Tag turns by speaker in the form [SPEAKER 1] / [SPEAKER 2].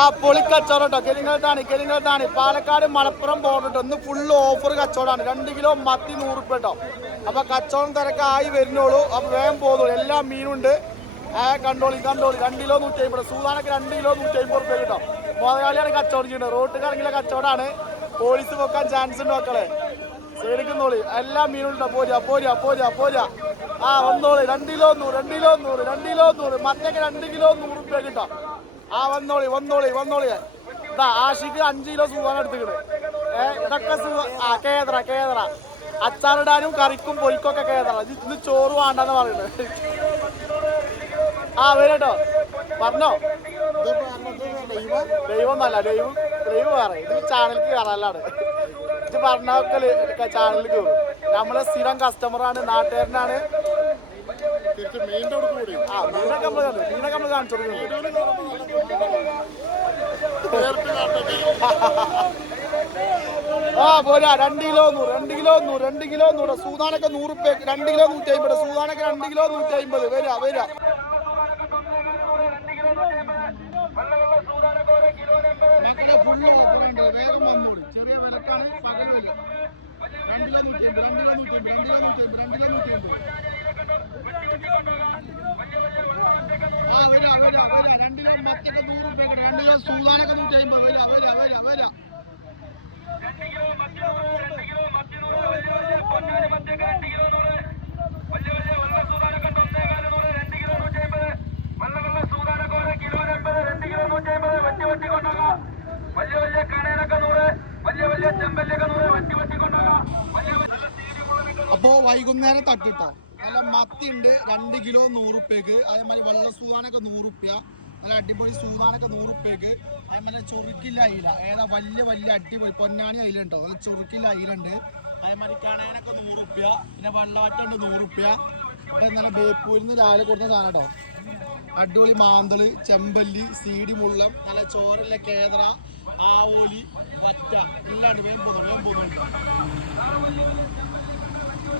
[SPEAKER 1] ആ പൊളി കച്ചവടം കേട്ടോ. കരിങ്ങൽത്താണ് കരിങ്ങൽത്താണ് പാലക്കാട് മലപ്പുറം ബോർഡർ കേട്ടോ ഇന്ന് ഫുള്ള് ഓഫർ കച്ചവടമാണ്. രണ്ട് കിലോ മത്തി നൂറ് രൂപ കേട്ടോ. അപ്പൊ കച്ചവടം തിരക്കായി വരുന്നുള്ളൂ അപ്പൊ വേഗം പോകുന്നുള്ളൂ എല്ലാ മീനുണ്ട് ആ കണ്ടോളി കണ്ടോളി. രണ്ട് കിലോ നൂറ്റി അമ്പത് സൂതാനൊക്കെ രണ്ട് കിലോ നൂറ്റി അമ്പത് റുപ്യ കിട്ടോ. മുതലാളിയാണ് കച്ചവടം ചെയ്യുന്നത്. റോട്ടുകാരെങ്കിലും കച്ചവടമാണ്. പോലീസ് വെക്കാൻ ചാൻസ് ഉണ്ട് മക്കളെ. എടുക്കുന്നോളി എല്ലാ മീനും ഉണ്ടോ. പോരാ പോരാ പോരാ പോരാ ആ വന്നോളി. രണ്ട് കിലോ നൂറ് രണ്ട് കിലോ നൂറ് രണ്ട് കിലോ നൂറ്. മറ്റൊക്കെ രണ്ട് കിലോ നൂറ് റുപ്യ കിട്ടോ. ആ വന്നോളി വന്നോളി വന്നോളി. ഇതാ ആഷിക്ക് അഞ്ച് കിലോ സുഖാൻ എടുത്തിക്കണ്. ഏ ഇതൊക്കെ ആ കേതറ കേതറ അച്ചാറിടാനും കറിക്കും പൊരിക്കൊക്കെ കേതറ ഇന്ന് ചോറ് വേണ്ടെന്ന് പറയുന്നത് ആ വരട്ടോ പറഞ്ഞോ. ദൈവം നല്ല ദൈവം ദൈവം വേറെ. ഇത് ചാനലിക്ക് കയറാനാണ് ഇത് പറഞ്ഞൊക്കെ ചാനലിൽ കയറും നമ്മളെ സ്ഥിരം കസ്റ്റമറാണ് നാട്ടുകാരനാണ്. ആ മീനൊക്കെ നമ്മൾ കണ്ടു. മീനൊക്കെ നമ്മൾ കാണിച്ചു കൊടുക്കുന്നുണ്ട്
[SPEAKER 2] നേരത്തെ കാട്ടൊക്കെ
[SPEAKER 1] ആ പോരാ. രണ്ട് കിലോ നൂറ് രണ്ട് കിലോ നൂറ് രണ്ട് കിലോ നൂറ്. സൂതാനൊക്കെ നൂറ് രണ്ട് കിലോ നൂറ്റി അമ്പത് സൂതാനൊക്കെ രണ്ട് കിലോ നൂറ്റി അമ്പത് വരാ. വരാ ചെറിയ വിലക്കാണ് പകൽ വില. രണ്ട് കിലോ നൂറ്റി അമ്പത് രണ്ട് കിലോ നൂറ്റി അമ്പത് രണ്ട് കിലോ നൂറ്റി അമ്പത് രണ്ട് കിലോ നൂറ്റി അമ്പത് രണ്ട് കിലോ രണ്ട് കിലോ
[SPEAKER 3] വലിയ വലിയ ചെമ്പല്ലൊക്കെ നൂറ് വെട്ടി വെട്ടി കൊണ്ടാകാം വലിയ വലിയ
[SPEAKER 1] അപ്പോ വൈകുന്നേരം തട്ടിട്ടോ. നല്ല മത്തി ഉണ്ട് രണ്ട് കിലോ നൂറ് റുപ്യക്ക് അതേമാതിരി വെള്ള സൂതാനൊക്കെ നൂറ് റുപ്യ നല്ല അടിപൊളി സൂതാനൊക്കെ നൂറ് റുപ്യക്ക് അതേമാതിരി ചൊറുക്കില്ല അയില. ഏതാ വലിയ വലിയ അടിപൊളി പൊന്നാണി അയില ഉണ്ടോ? നല്ല ചൊറുക്കില്ല അയിലുണ്ട് അതേമാതിരി കണയനൊക്കെ നൂറ് റുപ്യ പിന്നെ വെള്ളവറ്റുണ്ട് നൂറ് റുപ്യ ഇവിടെ നല്ല ബേപ്പൂരിൽ നിന്ന് രാവിലെ കൊടുത്ത സാധനം കേട്ടോ. അടിപൊളി മാന്തൾ ചെമ്പല്ലി സീഡി മുള്ളം നല്ല ചോറില്ല കേതറ ആവോലി വറ്റ. എല്ലാണ്ട് വേഗം പോകുന്നുണ്ട് വേഗം പോകുന്നുണ്ട്